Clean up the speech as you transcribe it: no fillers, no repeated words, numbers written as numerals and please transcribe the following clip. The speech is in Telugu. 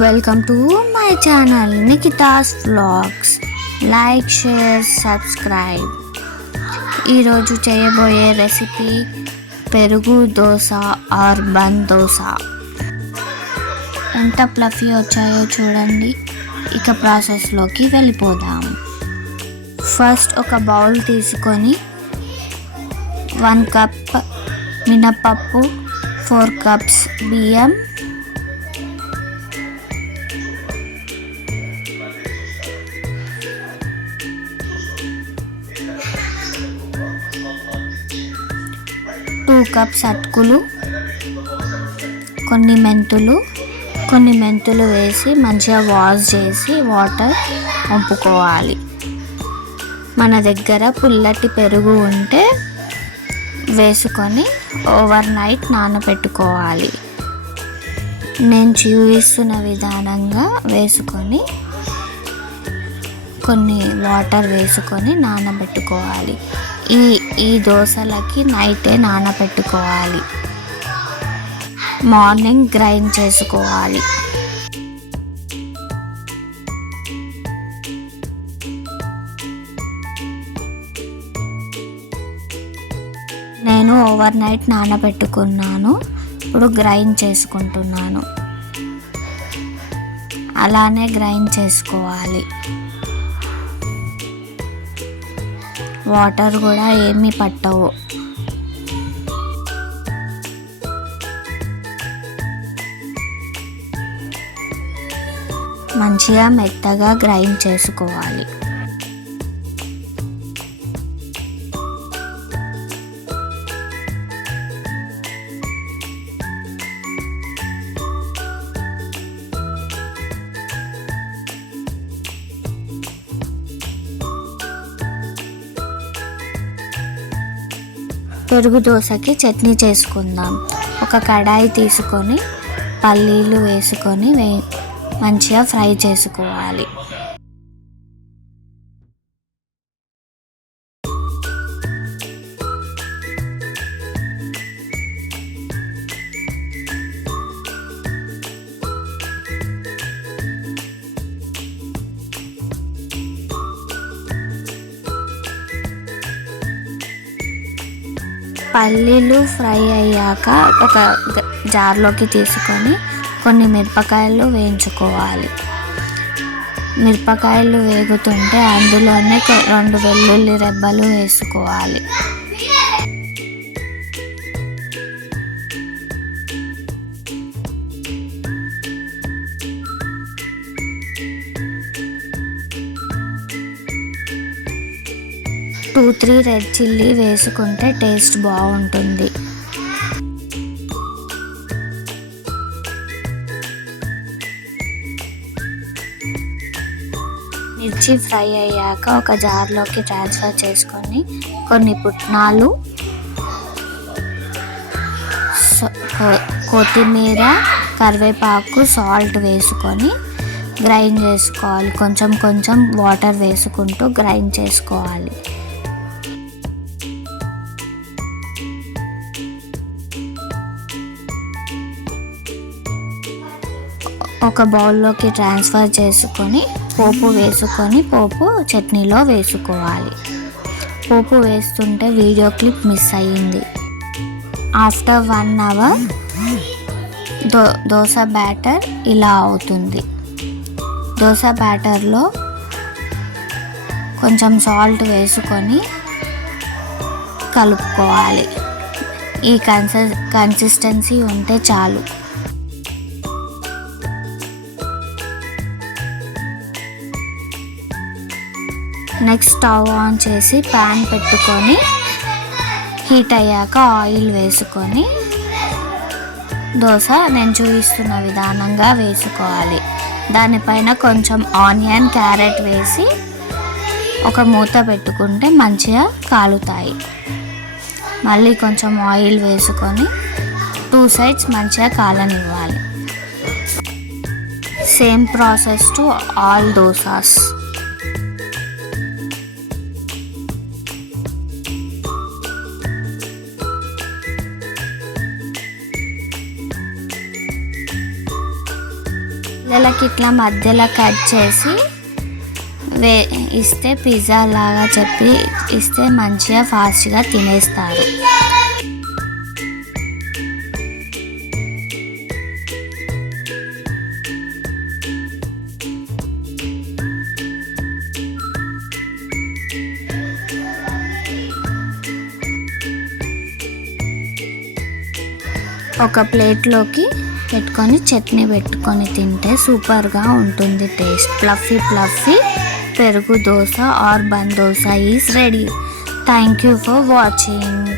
Welcome to my channel Nikhita's vlogs. Like, share, subscribe. ఈరోజు చేయబోయే రెసిపీ పెరుగు దోశ ఆర్ బన్ దోశ. ఎంత ఫ్లఫీ వచ్చాయో చూడండి. ఇక ప్రాసెస్లోకి వెళ్ళిపోదాం. ఫస్ట్ ఒక బౌల్ తీసుకొని 1 కప్ మినపప్పు, 4 కప్స్ బియ్యం, టూ కప్స్ అటుకులు, కొన్ని మెంతులు వేసి మంచిగా వాష్ చేసి వాటర్ వంపుకోవాలి. మన దగ్గర పుల్లటి పెరుగు ఉంటే వేసుకొని ఓవర్ నైట్ నానబెట్టుకోవాలి. నేను చూపిస్తున్న విధానంగా వేసుకొని కొన్ని వాటర్ వేసుకొని నానబెట్టుకోవాలి. ఈ దోశలకి నైటే నానబెట్టుకోవాలి, మార్నింగ్ గ్రైండ్ చేసుకోవాలి. నేను ఓవర్ నైట్ నానబెట్టుకున్నాను. ఇప్పుడు గ్రైండ్ చేసుకుంటున్నాను. అలానే గ్రైండ్ చేసుకోవాలి. వాటర్ కూడా ఏమీ పట్టవు. మంచిగా మెత్తగా గ్రైండ్ చేసుకోవాలి. పెరుగు దోశకి చట్నీ చేసుకుందాం. ఒక కడాయి తీసుకొని పల్లీలు వేసుకొని మంచిగా ఫ్రై చేసుకోవాలి. పల్లీలు ఫ్రై అయ్యాక ఒక జార్లోకి తీసుకొని కొన్ని మిరపకాయలు వేయించుకోవాలి. మిరపకాయలు వేగుతుంటే అందులోనే 2 వెల్లుల్లి రెబ్బలు వేసుకోవాలి. టూ 3 రెడ్ చిల్లీ వేసుకుంటే టేస్ట్ బాగుంటుంది. మిర్చి ఫ్రై అయ్యాక ఒక జార్లోకి ట్రాన్స్ఫర్ చేసుకొని కొన్ని పుట్నాలు, కొత్తిమీర, కరివేపాకు, సాల్ట్ వేసుకొని గ్రైండ్ చేసుకోవాలి. కొంచెం వాటర్ వేసుకుంటూ గ్రైండ్ చేసుకోవాలి. ఒక బౌల్లోకి ట్రాన్స్ఫర్ చేసుకొని పోపు వేసుకొని పోపు చట్నీలో వేసుకోవాలి. పోపు వేస్తుంటే వీడియో క్లిప్ మిస్ అయ్యింది. ఆఫ్టర్ 1 అవర్ దోశ బ్యాటర్ ఇలా అవుతుంది. దోశ బ్యాటర్లో కొంచెం సాల్ట్ వేసుకొని కలుపుకోవాలి. ఈ కన్సిస్టెన్సీ ఉంటే చాలు. నెక్స్ట్ స్టవ్ ఆన్ చేసి ప్యాన్ పెట్టుకొని హీట్ అయ్యాక ఆయిల్ వేసుకొని దోశ నేను చూపిస్తున్న విధానంగా వేసుకోవాలి. దానిపైన కొంచెం ఆనియన్, క్యారెట్ వేసి ఒక మూత పెట్టుకుంటే మంచిగా కాలుతాయి. మళ్ళీ కొంచెం ఆయిల్ వేసుకొని 2 సైడ్స్ మంచిగా కాలనివ్వాలి. Same process to all dosas. పిల్లలకి ఇట్లా మధ్యలో కట్ చేసి ఇస్తే పిజ్జా లాగా చెప్పి ఇస్తే మంచిగా ఫాస్ట్గా తినేస్తారు. ఒక ప్లేట్లోకి పెట్టుకొని చట్నీ పెట్టుకొని తింటే సూపర్గా ఉంటుంది టేస్ట్. ఫ్లఫీ పెరుగు dosa or bun dosa is ready. Thank you for watching.